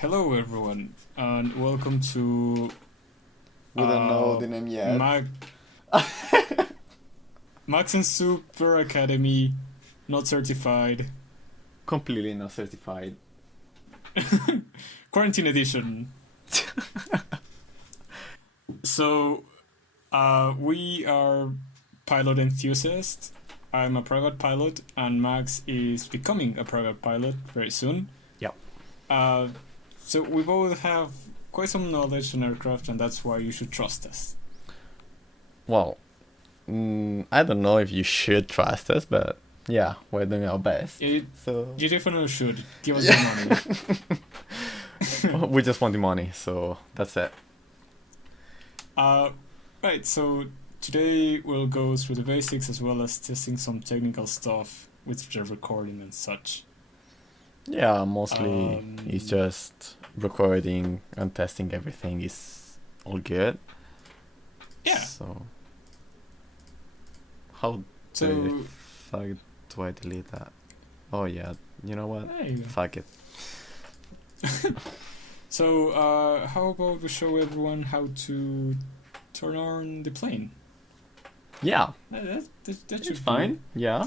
Hello, everyone, and welcome to We don't know the name yet. Max and Super Academy, not certified, Completely not certified. quarantine edition. So, we are pilot enthusiasts. I'm a private pilot, and Max is becoming a private pilot very soon. Yep. So we both have quite some knowledge on aircraft, and that's why you should trust us. Well, I don't know if you should trust us, but yeah, we're doing our best. You So definitely should. Give us your money. we just want the money, so that's it. Right, so today we'll go through the basics as well as testing some technical stuff with the recording and such. Yeah, mostly it's just recording and testing everything is all good. Yeah. So how the fuck do I delete that? Oh yeah, you know what? There you go. Fuck it. So, how about we show everyone how to turn on the plane? Yeah, That should it's fine. Yeah.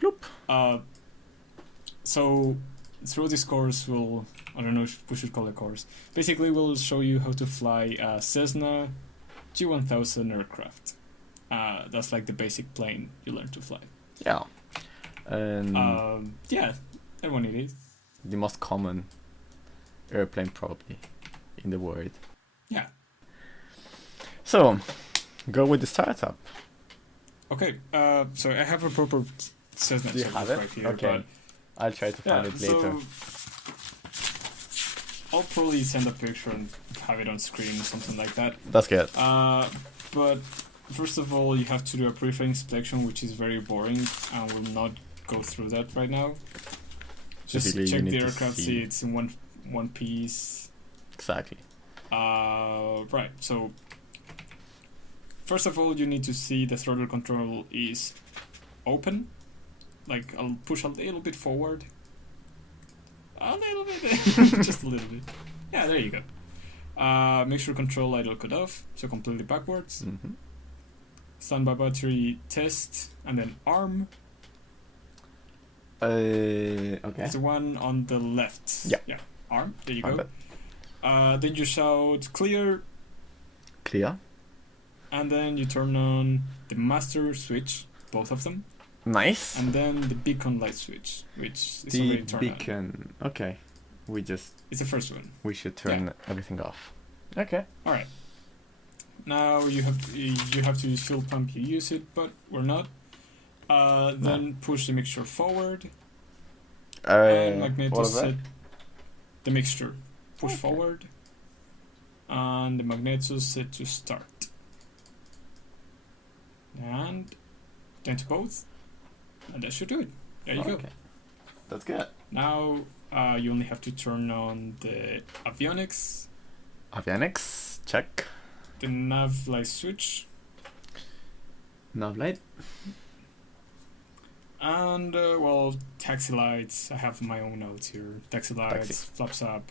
Bloop. So, through this course, I don't know if we should call it a course. Basically, we'll show you how to fly a Cessna G1000 aircraft. That's like the basic plane you learn to fly. Yeah. And yeah, everyone it is. the most common airplane probably in the world. Yeah. So, go with the startup. Okay, so I have a proper Cessna Do you have it? right here. Okay. I'll try to find it later. So I'll probably send a picture and have it on screen or something like that. That's good. But first of all, you have to do a pre-flight inspection, which is very boring, and we'll not go through that right now. Just Typically, check you the need to aircraft, see- see it's in one piece. Exactly. Right, so first of all, you need to see the throttle control is open. Like, I'll push a little bit forward. A little bit. Just a little bit. Yeah, there you go. Make sure control idle cut off, so completely backwards. Mm-hmm. Standby battery test, and then arm. Okay. It's the one on the left. Yeah. Arm. There you Found go. Then you shout clear, Clear. and then you turn on the master switch, both of them, Nice. and then the beacon light switch, which is The already turned on. beacon. Okay. It's the first one. We should turn everything off. Okay. All right. Now you have to use fuel pump. You use it, but we're not. Then push the mixture forward. And magneto what is that? set the mixture. Push Okay. forward. And the magneto set to start. And then to both. And that should do it. There you go. Okay. That's good. Now you only have to turn on the avionics, Avionics. Check. the nav light switch, Nav light. and taxi lights. I have my own notes here. Taxi lights, flaps up,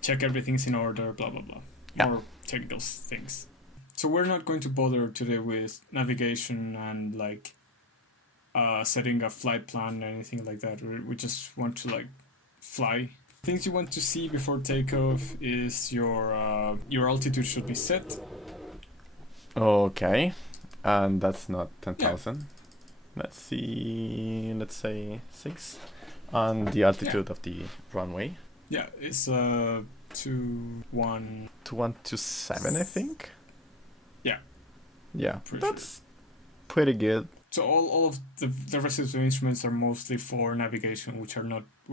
check everything's in order, blah blah blah. Yeah. More technical things. So we're not going to bother today with navigation and like setting a flight plan or anything like that. We just want to like fly. Things you want to see before takeoff is your altitude should be set. Okay. And that's not 10,000. Let's see. Let's say 6. And the altitude of the runway. Yeah, it's 2-1. 2127, I think. Yeah. Yeah. Pretty That's pretty good. So all of the rest of the instruments are mostly for navigation, which we're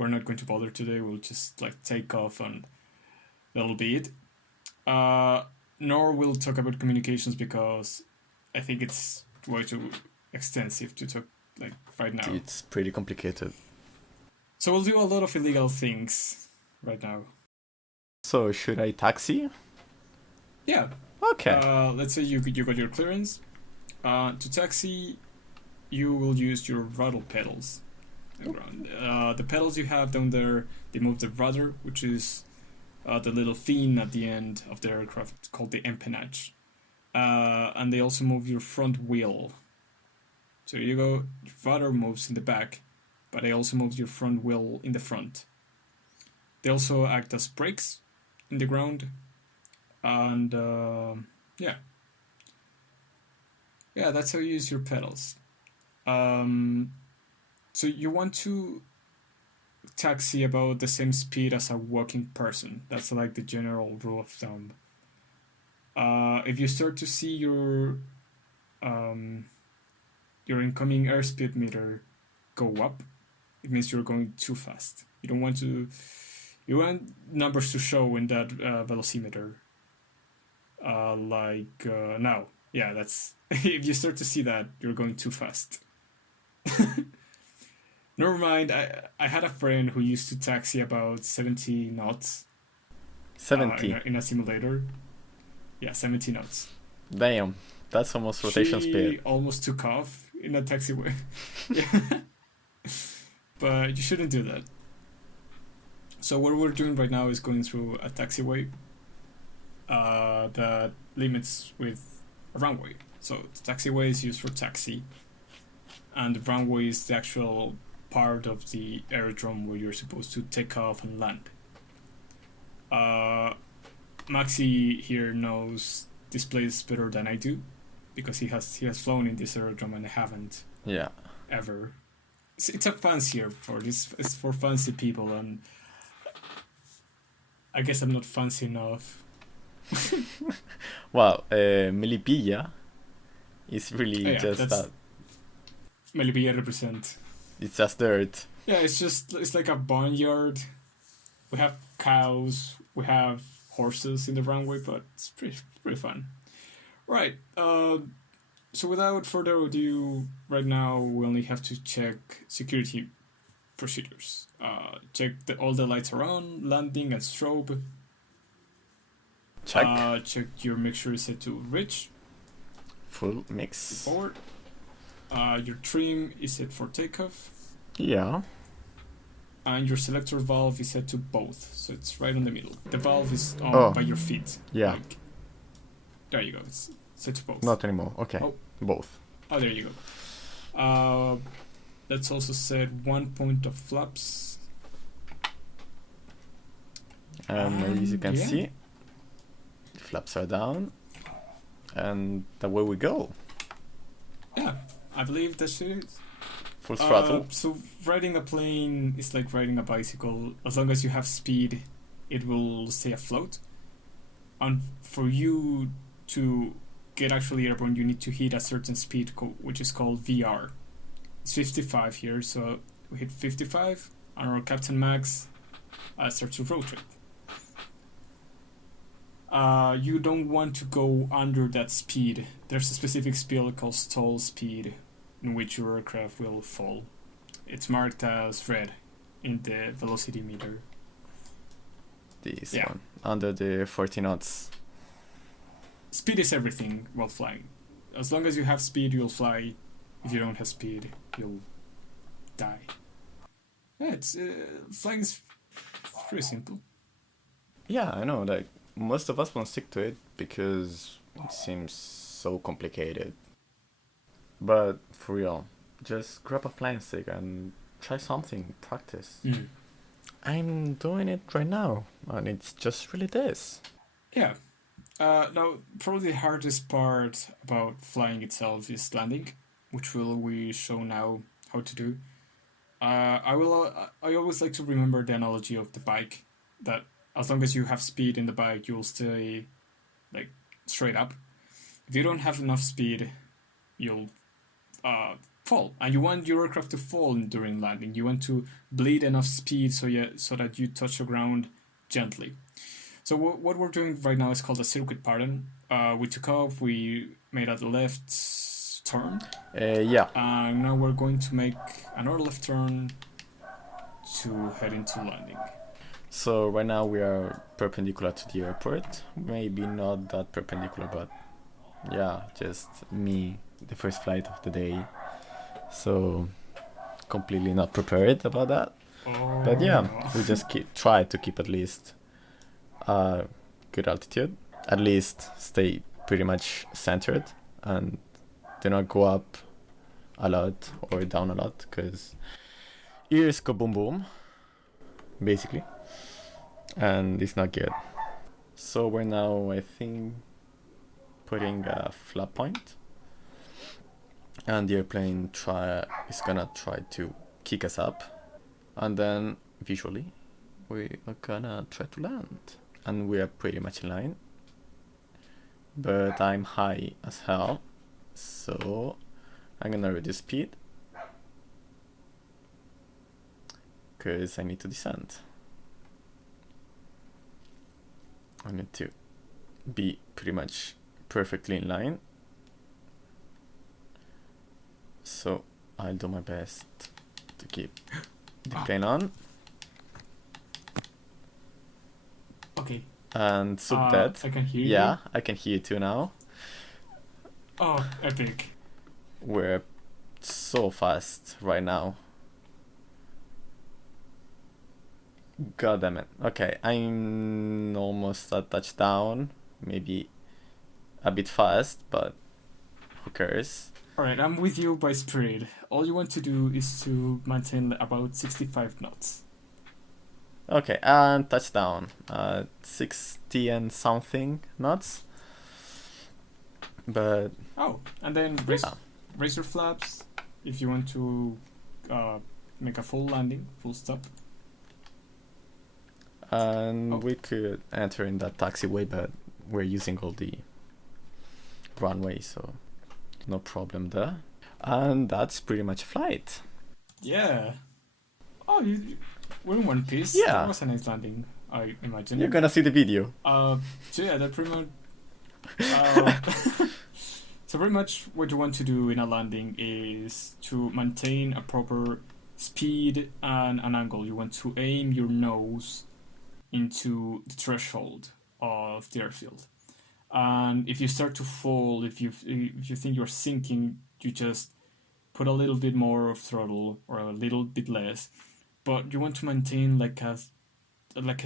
not going to bother today. We'll just like take off and that'll be it. Nor we'll talk about communications because I think it's way too extensive to talk like right now. It's pretty complicated. So we'll do a lot of illegal things right now. So should I taxi? Yeah. Okay. Let's say you got your clearance. To taxi, you will use your throttle pedals. ground. The pedals you have down there, they move the rudder, which is the little fin at the end of the aircraft called the empennage. And they also move your front wheel. So you go, your rudder moves in the back, but it also moves your front wheel in the front. They also act as brakes in the ground. And yeah, that's how you use your pedals. So you want to taxi about the same speed as a walking person. That's like the general rule of thumb. If you start to see your incoming airspeed meter go up, it means you're going too fast. You don't want to. You want numbers to show in that velocimeter. Now, yeah, that's if you start to see that, you're going too fast. Never mind. I had a friend who used to taxi about 70 knots. 70 in a simulator. Yeah, 70 knots. Damn, that's almost rotation speed. She almost took off in a taxiway. Yeah. But you shouldn't do that. So what we're doing right now is going through a taxiway that limits with a runway. So the taxiway is used for taxi, and the runway is the actual part of the aerodrome where you're supposed to take off and land. Maxi here knows this place better than I do, because he has flown in this aerodrome and I haven't. Yeah. Ever. It's a fancier for this. It's for fancy people, and I guess I'm not fancy enough. Well, Melipilla is really just that. Melipilla represent. It's just dirt. Yeah, it's like a barnyard. We have cows, we have horses in the runway, but it's pretty fun. Right. So without further ado, right now we only have to check security procedures. Check all the lights are on, landing and strobe. Check. Check your mixture is set to rich. Full mix. Forward. Your trim is set for takeoff. Yeah. And your selector valve is set to both, so it's right in the middle. The valve is on by your feet. Yeah. There you go. It's set to both. Not anymore. Okay. Oh. Both. Oh, there you go. Let's also set 1 point of flaps. As you can see, the flaps are down, and away we go. Yeah, I believe that's it. Full throttle. So riding a plane is like riding a bicycle. As long as you have speed, it will stay afloat. And for you to get actually airborne, you need to hit a certain speed, which is called VR. It's 55 here, so we hit 55, and our Captain Max starts to rotate. You don't want to go under that speed. There's a specific speed called stall speed, in which your aircraft will fall. It's marked as red in the velocity meter. This one, under the 40 knots. Speed is everything while flying. As long as you have speed, you'll fly. If you don't have speed, you'll die. Yeah, it's flying is pretty simple. Yeah, I know. Like most of us won't stick to it because it seems so complicated. But for real, just grab a flying stick and try something. Practice. I'm doing it right now, and it's just really this. Yeah. Now, probably the hardest part about flying itself is landing, which we show now how to do. I always like to remember the analogy of the bike, that as long as you have speed in the bike, you'll stay like straight up. If you don't have enough speed, you'll fall, and you want your aircraft to fall during landing. You want to bleed enough speed so that you touch the ground gently. So what we're doing right now is called a circuit pattern. We took off, we made a left turn. Yeah. And now we're going to make another left turn to head into landing. So right now we are perpendicular to the airport. Maybe not that perpendicular, but yeah, just me, the first flight of the day. So completely not prepared about that. But yeah, we just try to keep at least good altitude. At least stay pretty much centered and do not go up a lot or down a lot, because ears go boom boom, basically, and it's not good. So we're now, I think, putting a flap point, and the airplane is gonna try to kick us up, and then visually we are gonna try to land, and we are pretty much in line, but I'm high as hell, so I'm gonna reduce speed because I need to descend. I need to be pretty much perfectly in line, so I'll do my best to keep the plane on. Okay. And sub that. I can hear you. Yeah, I can hear you too now. Oh, epic. We're so fast right now. God damn it. Okay, I'm almost at touchdown. Maybe a bit fast, but who cares? Alright, I'm with you by spirit. All you want to do is to maintain about 65 knots. Okay, and touchdown. 60 and something knots. But oh, and then raise your flaps if you want to make a full landing, full stop. And we could enter in that taxiway, but we're using all the runway, so no problem there. And that's pretty much flight. Yeah. Oh, we're in one piece. Yeah. That was a nice landing, I imagine. You're gonna see the video. So yeah, that pretty much. So pretty much what you want to do in a landing is to maintain a proper speed and an angle. You want to aim your nose into the threshold of the airfield. And if you start to fall, if you think you're sinking, you just put a little bit more of throttle or a little bit less. But you want to maintain like a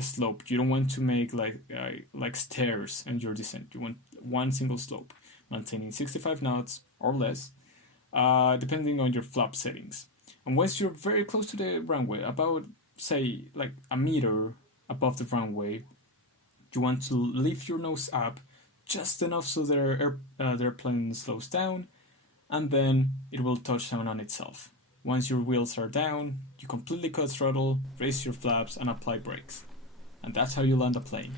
slope. You don't want to make like stairs in your descent. You want one single slope, maintaining 65 knots or less, depending on your flap settings. And once you're very close to the runway, about say like a meter above the runway, you want to lift your nose up just enough so the airplane slows down, and then it will touch down on itself. Once your wheels are down, you completely cut throttle, raise your flaps, and apply brakes. And that's how you land a plane.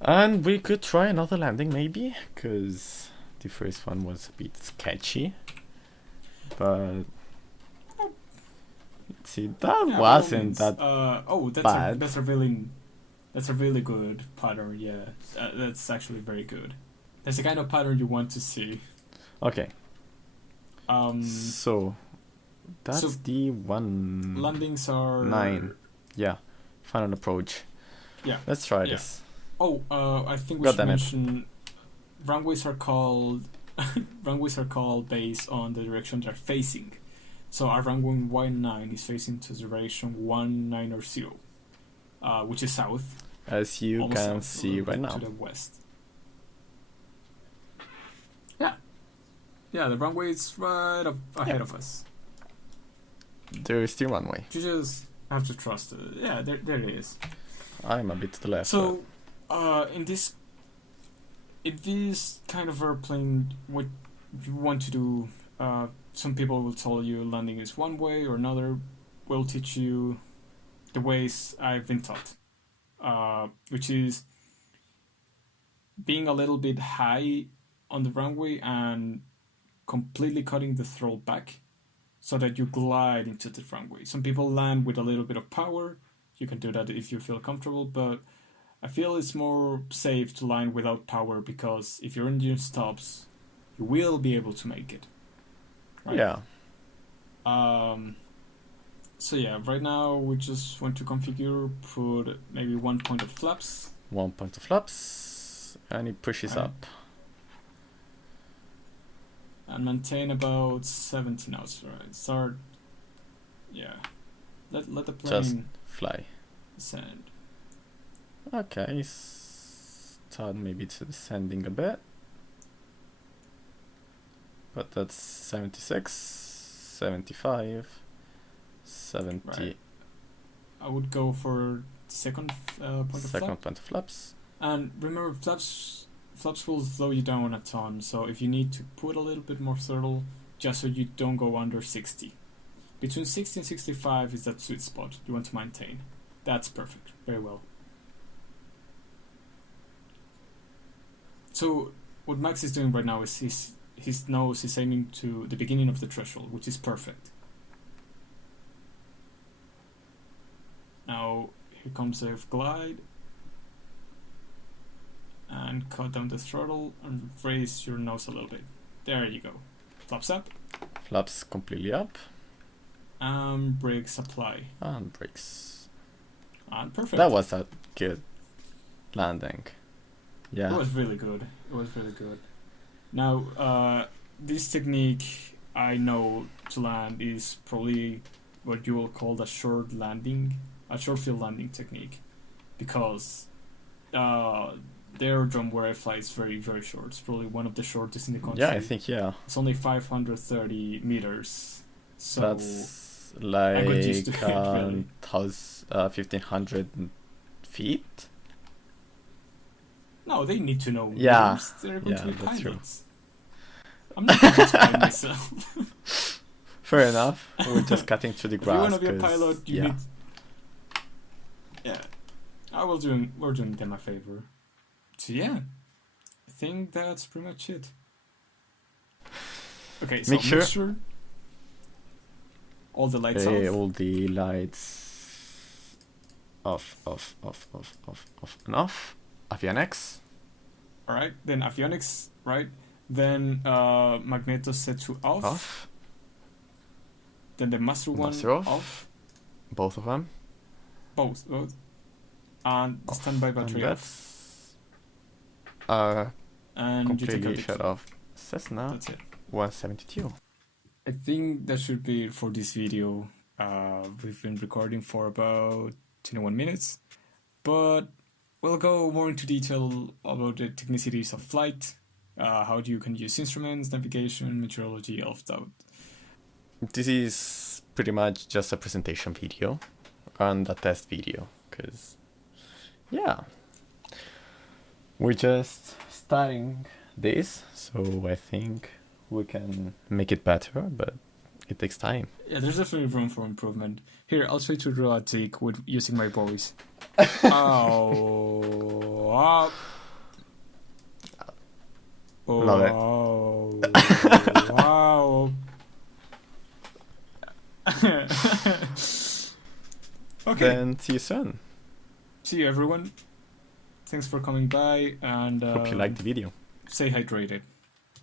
And we could try another landing maybe, because the first one was a bit sketchy. But let's see, that wasn't that bad. That's a really good pattern. Yeah, that's actually very good. That's the kind of pattern you want to see. Okay. So that's the one. Landings are 9. Yeah, final approach. Yeah. Let's try this. Oh, I think we should mention runways are called based on the direction they're facing. So our runway 19 is facing to the direction 190, which is south. As you can see right now. To the west. Yeah. Yeah, the runway is right up ahead of us. There is the runway. You just have to trust it. Yeah, there it is. I'm a bit to the left. So, in this kind of airplane, what you want to do, some people will tell you landing is one way, or another will teach you the ways I've been taught, which is being a little bit high on the runway and completely cutting the throttle back so that you glide into the runway. Some people land with a little bit of power. You can do that if you feel comfortable, but I feel it's more safe to land without power, because if your engine stops, you will be able to make it. Right? Yeah. So yeah, right now we just want to configure, put maybe 1 point of flaps. 1 point of flaps, and it pushes up. And maintain about 70 knots, right? Start Yeah. Let the Just plane fly. descend. Okay, start maybe to descending a bit. But that's 76, 75, 70. Right. I would go for second point of flap. Second point of flaps. And remember, flaps will slow you down a ton. So if you need to put a little bit more throttle, just so you don't go under 60. Between 60 and 65 is that sweet spot you want to maintain. That's perfect. Very well. So what Max is doing right now is his nose is aiming to the beginning of the threshold, which is perfect. Now here comes a glide. And cut down the throttle and raise your nose a little bit. There you go. Flaps up. Flaps completely up. And brakes apply. And brakes. And perfect. That was a good landing. Yeah. It was really good. It was really good. Now, this technique I know to land is probably what you will call a short landing, a short field landing technique, because the aerodrome where I fly is very, very short. It's probably one of the shortest in the country. Yeah, I think, yeah. It's only 530 meters. So that's like got used to it, really. 1,500 feet. No, they need to know. Yeah. Meters. They're going to be that's true. pilots. I'm not going to explain myself. Fair enough. We're just cutting through the If grass. you want to be a pilot, you yeah. need. Yeah, we're doing them a favor. So yeah, I think that's pretty much it. Okay, so Make sure all the lights hey, off. all the lights off, and off. Avionics. All right, then avionics, right? Then magneto set to off. Off. Then the master one Master off. off. Both of them. Both. And the standby battery and off. And And you take completely out the shut key. off. Cessna That's it. 172. I think that should be it for this video. We've been recording for about 21 minutes, but we'll go more into detail about the technicities of flight, how you can use instruments, navigation, meteorology, all of that. This is pretty much just a presentation video and a test video, because, yeah, we're just starting this, so I think we can make it better, but it takes time. Yeah, there's definitely room for improvement. Here, I'll try to draw a tick with using my voice. Oh, Love it. Wow. Okay. Then see you soon. See you, everyone. Thanks for coming by, and Hope you liked the video. stay hydrated.